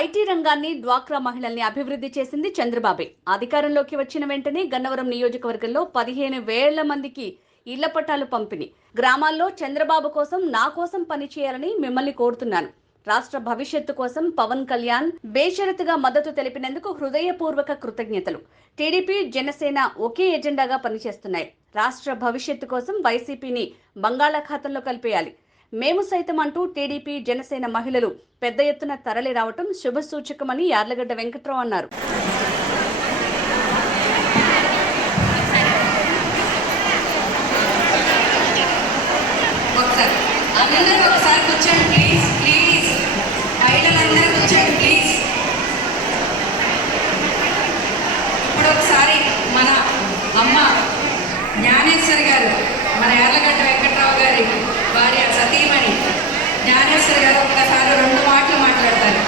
IT రంగాన్ని, డ్వాక్రా మహిళల్ని అభివృద్ధి చేసింది చంద్రబాబే. అధికారంలోకి వచ్చిన వెంటనే గన్నవరం నియోజకవర్గంలో 15,000 మందికి ఇళ్ల పట్టాలు పంపిణీ. గ్రామాల్లో చంద్రబాబు కోసం, నా కోసం పనిచేయాలని మిమ్మల్ని కోరుతున్నాను. రాష్ట్ర భవిష్యత్తు కోసం పవన్ కళ్యాణ్ బేషరతుగా మద్దతు తెలిపినందుకు హృదయపూర్వక కృతజ్ఞతలు. టీడీపీ, జనసేన ఒకే ఎజెండాగా పనిచేస్తున్నాయి. రాష్ట్ర భవిష్యత్తు కోసం వైసీపీని బంగాళాఖాతంలో కలిపేయాలి. మేము సైతం అంటూ టీడీపీ, జనసేన మహిళలు పెద్ద ఎత్తున తరలి రావటం శుభసూచకమని యార్లగడ్డ వెంకట్రావు అన్నారు. ఒకసారి కూర్చోండి ప్లీజ్, ప్లీజ్ మహిళలందరూ కూర్చోండి ప్లీజ్. ఇప్పుడు ఒకసారి మన అమ్మ జ్ఞానేశ్వరి గారు, మన యార్లగడ్డ వెంకట్రావు గారి భార్య సతీమణి జ్ఞానేశ్వరి గారు ఒక్కసారి 2 మాటలు మాట్లాడతారు.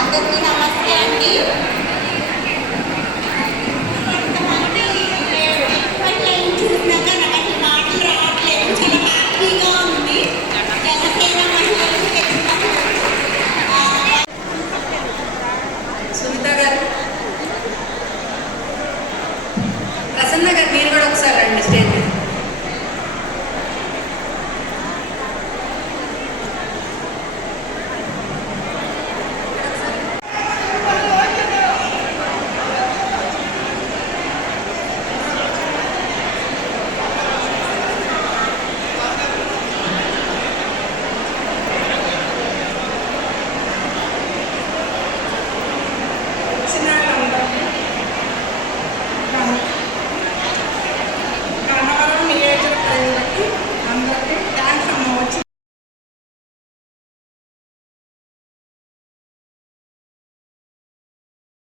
అందరికీ నమస్తే అండి.